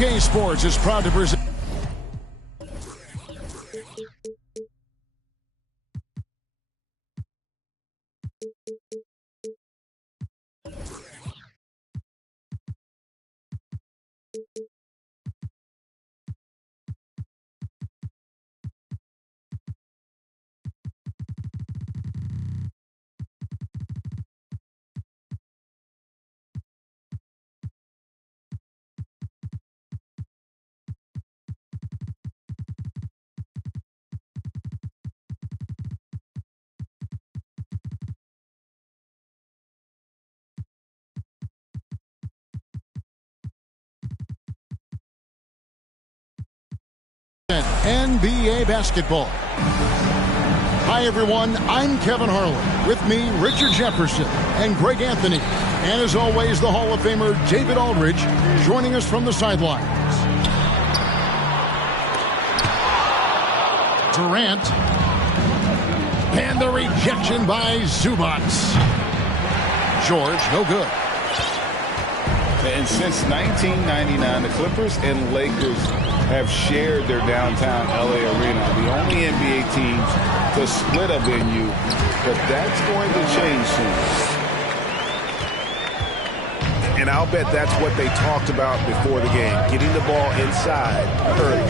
2K Sports is proud to present. NBA basketball. Hi everyone, I'm Kevin Harlan. With me, Richard Jefferson and Greg Anthony. And as always, the Hall of Famer David Aldridge joining us from the sidelines. Durant. And the rejection by Zubac. George, no good. And since 1999, the Clippers and Lakers have shared their downtown LA arena, the only NBA teams to split a venue, but that's going to change soon. And I'll bet that's what they talked about before the game, getting the ball inside early.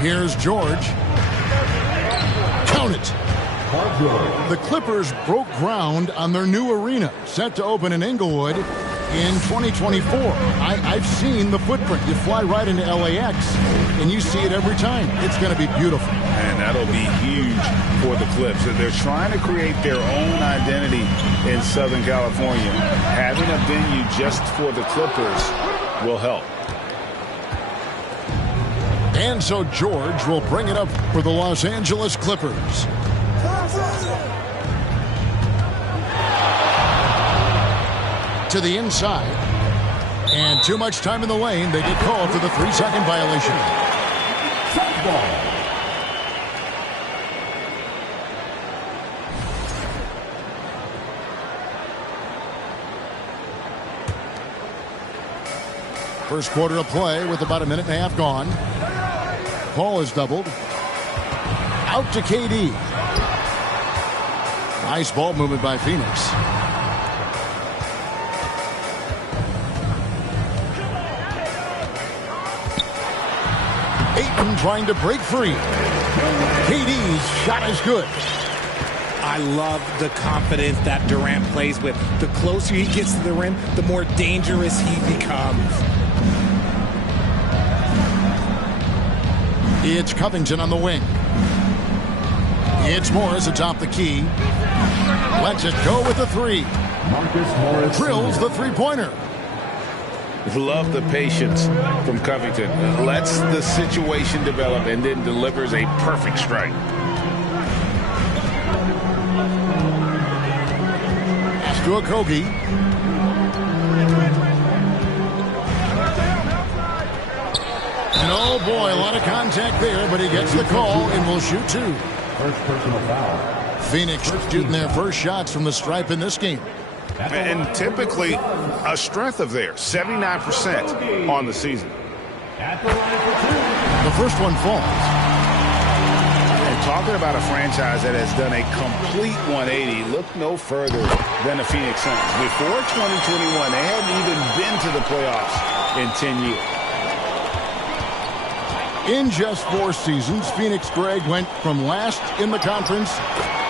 Here's George. Count it. The Clippers broke ground on their new arena, set to open in Inglewood in 2024. I've seen the footprint. You fly right into LAX, and you see it every time. It's going to be beautiful. And that'll be huge for the Clips. They're trying to create their own identity in Southern California. Having a venue just for the Clippers will help. And so George will bring it up for the Los Angeles Clippers. To the inside. And too much time in the lane. They get called for the 3-second violation. First quarter of play with about a minute and a half gone. Ball is doubled. Out to KD. Nice ball movement by Phoenix. Ayton trying to break free. KD's shot is good. I love the confidence that Durant plays with. The closer he gets to the rim, the more dangerous he becomes. It's Covington on the wing. It's Morris atop the key. Lets it go with the three. Drills the three-pointer. Love the patience from Covington. Lets the situation develop and then delivers a perfect strike. Pass to Okogie. And oh boy, a lot of contact there, but he gets the call and will shoot two. First personal foul. Phoenix shooting their first shots from the stripe in this game. And typically a strength of theirs, 79% on the season. The first one falls. And talking about a franchise that has done a complete 180, look no further than the Phoenix Suns. Before 2021, they hadn't even been to the playoffs in 10 years. In just 4 seasons, Phoenix, Greg, went from last in the conference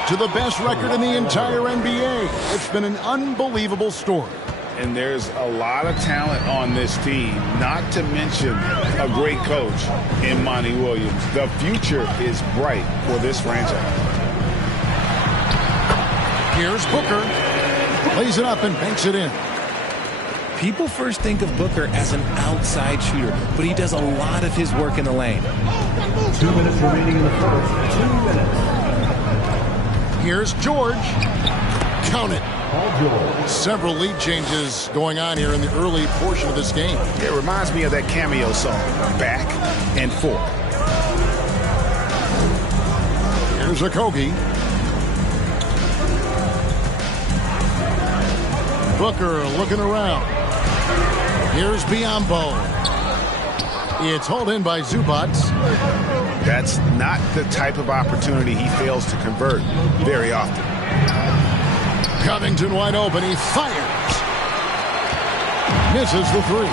to the best record in the entire NBA. It's been an unbelievable story. And there's a lot of talent on this team, not to mention a great coach in Monty Williams. The future is bright for this franchise. Here's Booker. Plays it up and banks it in. People first think of Booker as an outside shooter, but he does a lot of his work in the lane. 2 minutes remaining in the first. 2 minutes. Here's George. Count it. George. Several lead changes going on here in the early portion of this game. It reminds me of that cameo song, Back and Forth. Here's Okogie. Booker looking around. Here's Biyombo. It's hauled in by Zubac. That's not the type of opportunity he fails to convert very often. Covington wide open. He fires. Misses the three.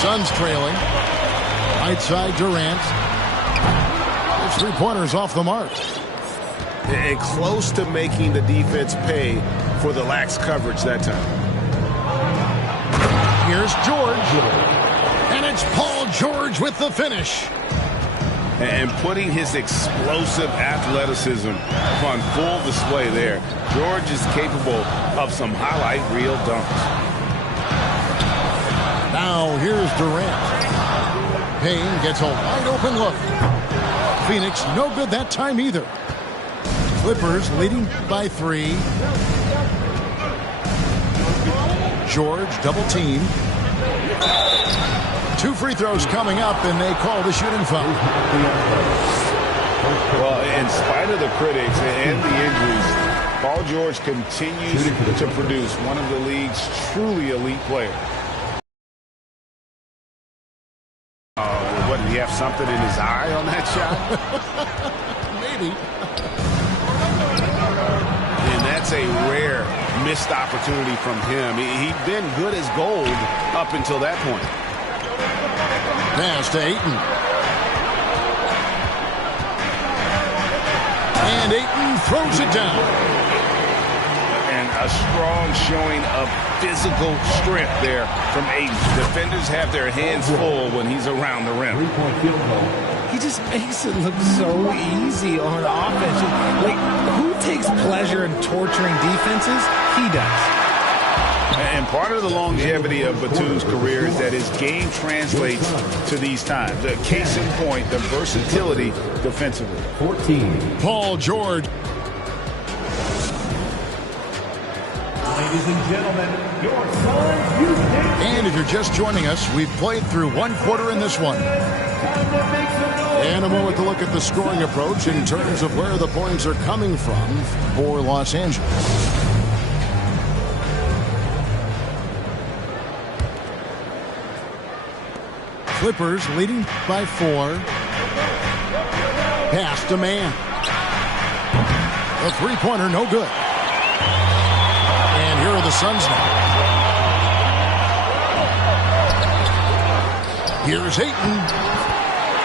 Suns trailing. Right side Durant. His three-pointers off the mark. And close to making the defense pay for the lax coverage that time. Here's George. And it's Paul George with the finish. And putting his explosive athleticism on full display there. George is capable of some highlight reel dunks. Now here's Durant. Payne gets a wide open look. Phoenix no good that time either. Clippers leading by 3. George double team. 2 free throws coming up, and they call the shooting foul. Well, in spite of the critics and the injuries, Paul George continues to produce one of the league's truly elite players. What, did he have something in his eye on that shot? Maybe. And that's a rare missed opportunity from him. He'd been good as gold up until that point. Pass to Ayton. And Ayton throws it down. And a strong showing of physical strength there from Ayton. Defenders have their hands full when he's around the rim. Three-point field goal. He just makes it look so easy on offense. Like, who takes pleasure in torturing defenses? He does. And part of the longevity of Batum's career is that his game translates to these times. The case in point, the versatility defensively. 14. Paul George. Ladies and gentlemen, your Suns youth team. And if you're just joining us, we've played through 1 quarter in this one. And a moment to look at the scoring approach in terms of where the points are coming from for Los Angeles. Clippers leading by 4. Pass to man. A three-pointer, no good. And here are the Suns now. Here's Ayton.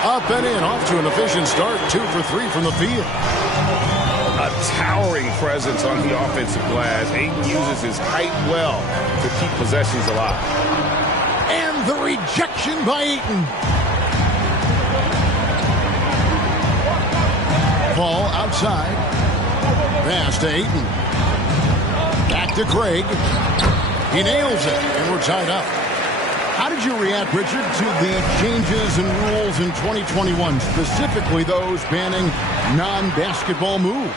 Up and in, off to an efficient start. 2 for 3 from the field. A towering presence on the offensive glass. Ayton uses his height well to keep possessions alive. And the rejection by Ayton. Ball outside. Pass to Ayton. Back to Craig. He nails it, and we're tied up. How did you react, Richard, to the changes in rules in 2021, specifically those banning non-basketball moves?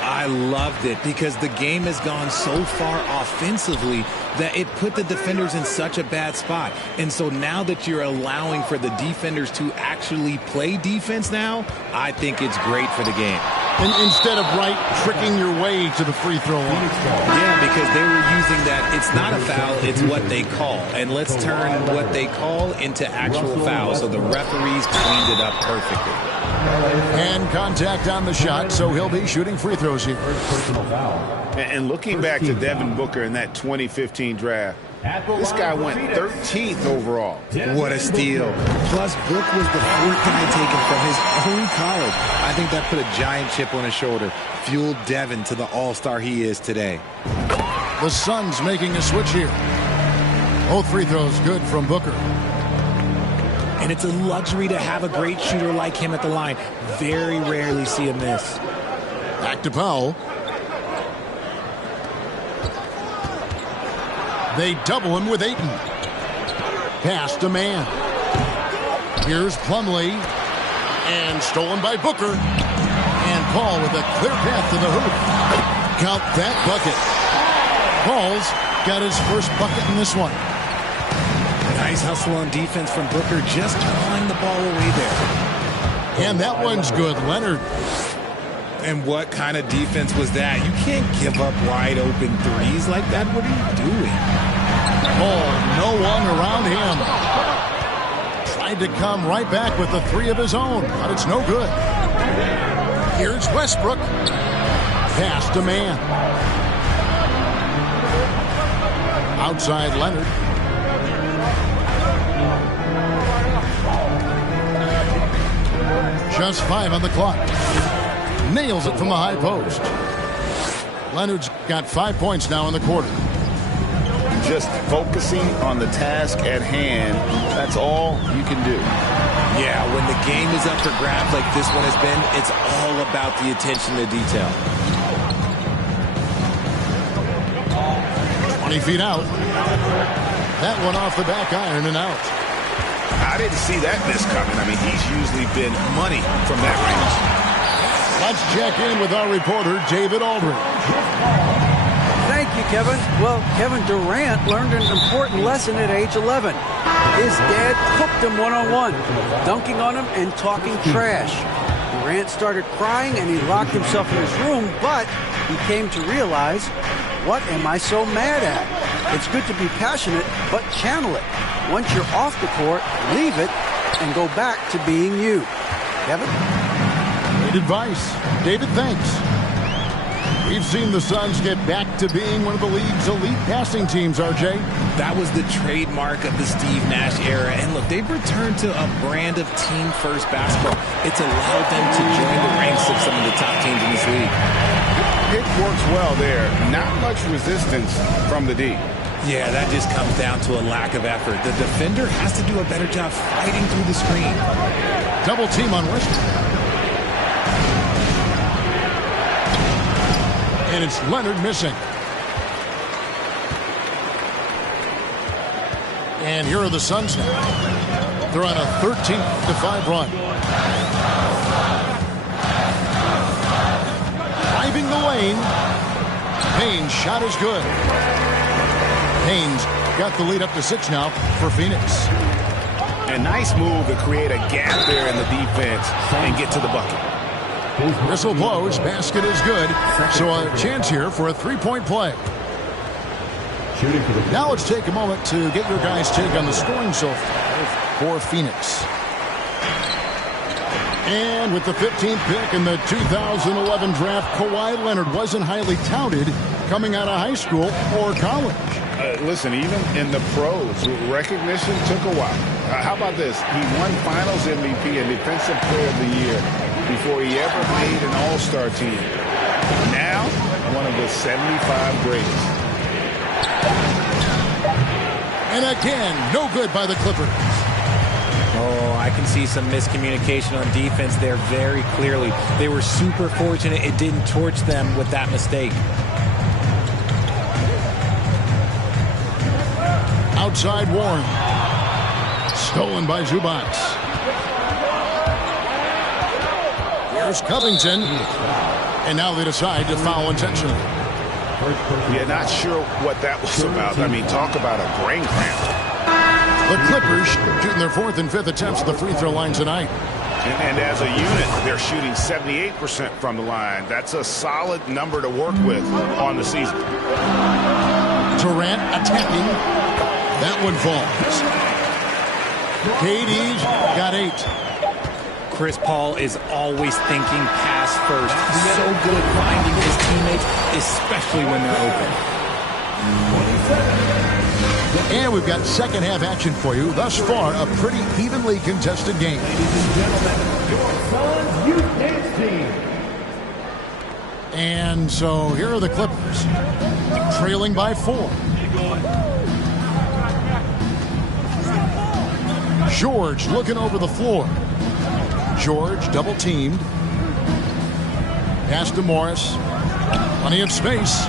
I loved it because the game has gone so far offensively that it put the defenders in such a bad spot. And so now that you're allowing for the defenders to actually play defense now, I think it's great for the game. And instead of tricking your way to the free throw line. Yeah, because they were using that. It's not a foul, it's what they call. And let's turn what they call into actual fouls. So the referees cleaned it up perfectly. And contact on the shot, so he'll be shooting free throws here. Personal foul. And looking back to Devin Booker in that 2015 draft, this guy went 13th overall. What a steal. Plus, Book was the 4th guy taken from his own college. I think that put a giant chip on his shoulder, fueled Devin to the all-star he is today. The Suns making a switch here. Both free throws good from Booker. And it's a luxury to have a great shooter like him at the line. Very rarely see a miss. Back to Powell. They double him with Ayton. Pass to man. Here's Plumlee. And stolen by Booker. And Paul with a clear path to the hoop. Count that bucket. Paul's got his first bucket in this one. Nice hustle on defense from Booker, just drawing the ball away there. And that one's good. Leonard. And what kind of defense was that? You can't give up wide open threes like that. What are you doing? Oh, no one around him. Tried to come right back with the three of his own, but it's no good. Here's Westbrook. Pass to man. Outside Leonard. Just 5 on the clock. Nails it from the high post. Leonard's got 5 points now in the quarter. Just focusing on the task at hand, that's all you can do. Yeah, when the game is up for grabs like this one has been, it's all about the attention to detail. 20 feet out. That one off the back iron and out. I didn't see that miss coming. I mean, he's usually been money from that range. Let's check in with our reporter, David Aldridge. Thank you, Kevin. Well, Kevin Durant learned an important lesson at age 11. His dad cooked him one-on-one, dunking on him and talking trash. Durant started crying and he locked himself in his room, but he came to realize, what am I so mad at? It's good to be passionate, but channel it. Once you're off the court, leave it and go back to being you. Kevin? Great advice. David, thanks. We've seen the Suns get back to being one of the league's elite passing teams, RJ. That was the trademark of the Steve Nash era. And look, they've returned to a brand of team-first basketball. It's allowed them to join the ranks of some of the top teams in this league. It works well there. Not much resistance from the D. Yeah, that just comes down to a lack of effort. The defender has to do a better job fighting through the screen. Double team on Westbrook. And it's Leonard missing. And here are the Suns now. They're on a 13-5 run. Driving the lane. Payne's shot is good. Payne's got the lead up to 6 now for Phoenix. A nice move to create a gap there in the defense and get to the bucket. Whistle blows. Basket is good. So a chance here for a three-point play. Now let's take a moment to get your guys' take on the scoring so far for Phoenix. And with the 15th pick in the 2011 draft, Kawhi Leonard wasn't highly touted coming out of high school or college. Listen, even in the pros, recognition took a while. How about this? He won Finals MVP and Defensive Player of the Year before he ever made an All-Star team. Now, one of the 75 greatest. And again, no good by the Clippers. Oh, I can see some miscommunication on defense there very clearly. They were super fortunate it didn't torch them with that mistake. Outside Warren. Stolen by Zubac. Here's Covington. And now they decide to foul intentionally. Yeah, not sure what that was about. I mean, talk about a brain cramp. The Clippers shooting their 4th and 5th attempts at the free throw line tonight. And as a unit, they're shooting 78% from the line. That's a solid number to work with on the season. Durant attacking. That one falls. KD's got 8. Chris Paul is always thinking pass first. He's so good at finding his teammates, especially when they're open. And we've got second half action for you. Thus far, a pretty evenly contested game. Ladies and gentlemen, your Suns Youth Dance Team. And so here are the Clippers, trailing by 4. George looking over the floor. George double teamed. Pass to Morris. Plenty of space.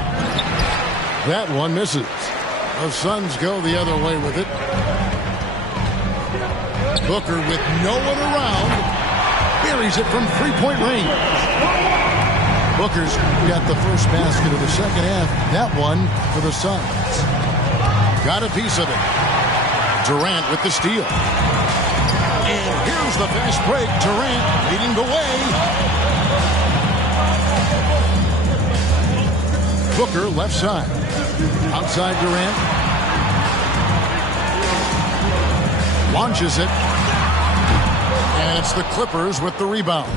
That one misses. The Suns go the other way with it. Booker with no one around. Buries it from three-point range. Booker's got the first basket of the second half. That one for the Suns. Got a piece of it. Durant with the steal. And here's the fast break. Durant leading the way. Booker, left side. Outside Durant. Launches it. And it's the Clippers with the rebound.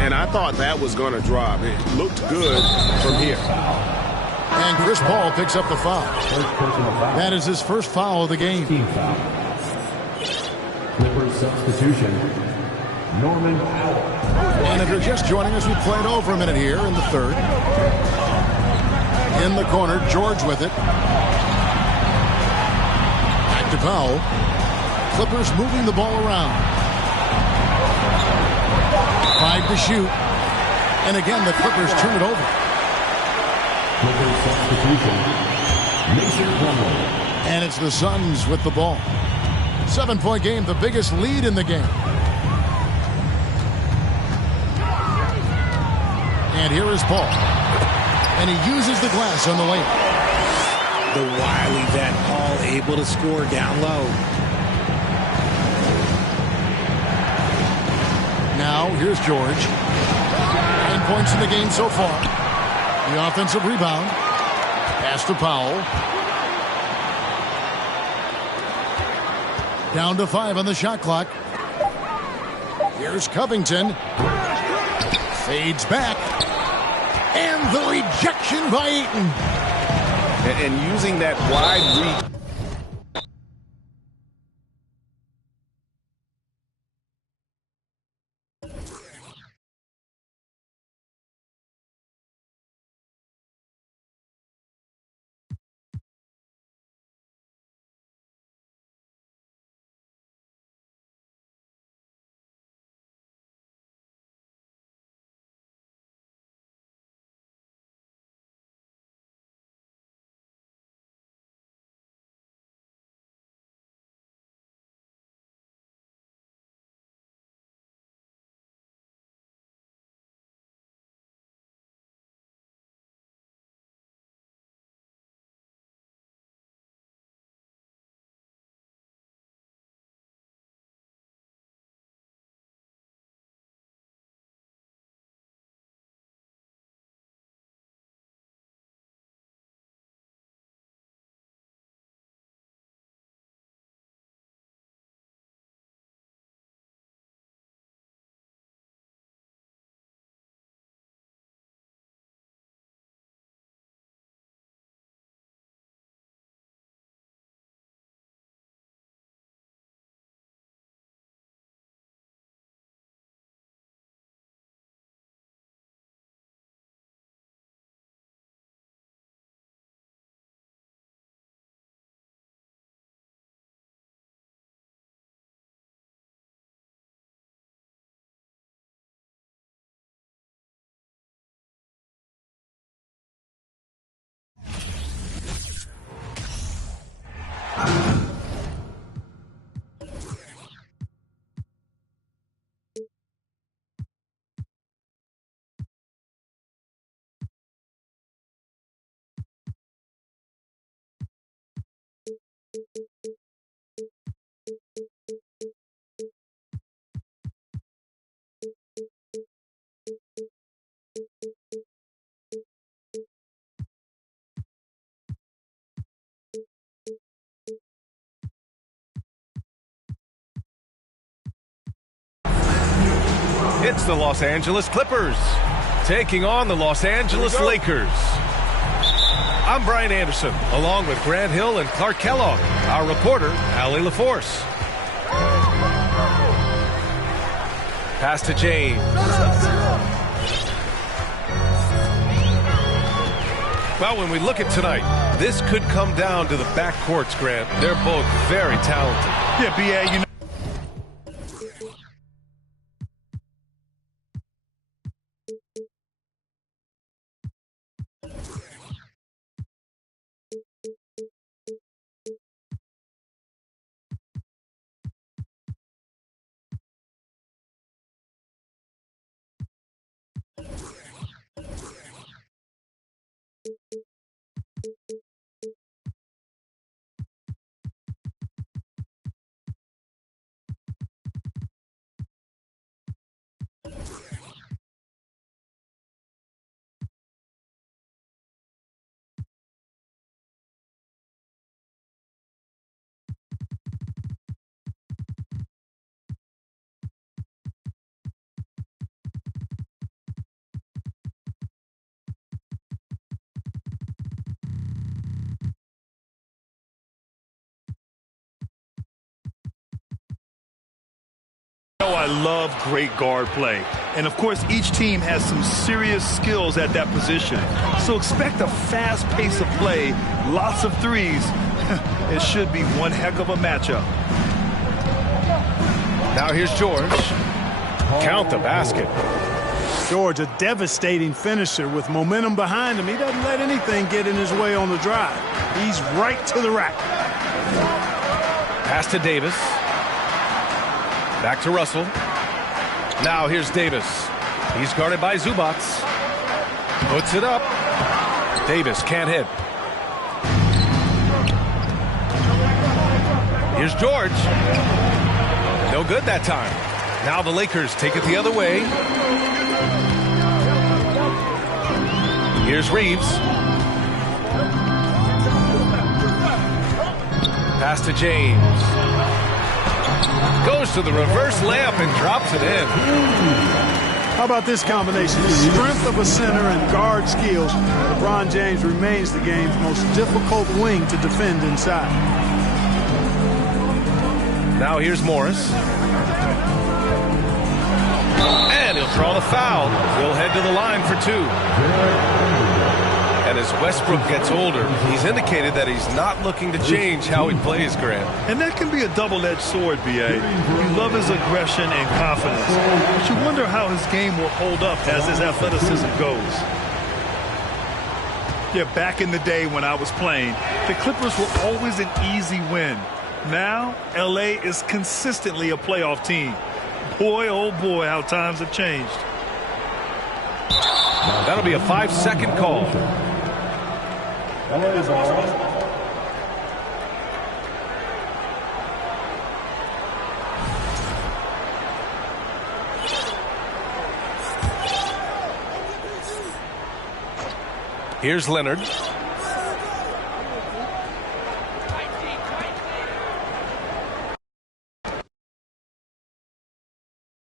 And I thought that was going to drop. It looked good from here. And Chris Paul picks up the foul. That is his first foul of the game. Clippers substitution, Norman Powell. And if you're just joining us, we played over a minute here in the third. In the corner, George with it. Back to Powell. Clippers moving the ball around. 5 to shoot. And again, the Clippers turn it over. Clippers substitution, Mason Plumlee. And it's the Suns with the ball. 7-point game, the biggest lead in the game. And here is Paul. And he uses the glass on the layup. The wily vet Paul able to score down low. Now, here's George. 9 points in the game so far. The offensive rebound. Pass to Powell. Down to 5 on the shot clock. Here's Covington. Fades back. And the rejection by Ayton. And using that wide reach. It's the Los Angeles Clippers taking on the Los Angeles Lakers. I'm Brian Anderson, along with Grant Hill and Clark Kellogg, our reporter, Allie LaForce. Pass to James. Well, when we look at tonight, this could come down to the backcourts, Grant. They're both very talented. Yeah, B.A., you know. Oh, I love great guard play. And, of course, each team has some serious skills at that position. So expect a fast pace of play, lots of threes. It should be one heck of a matchup. Now here's George. Count the basket. George, a devastating finisher with momentum behind him. He doesn't let anything get in his way on the drive. He's right to the rack. Pass to Davis. Back to Russell. Now here's Davis. He's guarded by Zubac. Puts it up. Davis can't hit. Here's George. No good that time. Now the Lakers take it the other way. Here's Reeves. Pass to James. Goes to the reverse layup and drops it in. How about this combination? The strength of a center and guard skills. LeBron James remains the game's most difficult wing to defend inside. Now here's Morris. And he'll draw the foul. He'll head to the line for two. And as Westbrook gets older, he's indicated that he's not looking to change how he plays, Grant. And that can be a double-edged sword, B.A. You love his aggression and confidence, but you wonder how his game will hold up as his athleticism goes. Yeah, back in the day when I was playing, the Clippers were always an easy win. Now, L.A. is consistently a playoff team. Boy, oh boy, how times have changed. That'll be a 5-second call. Here's Leonard.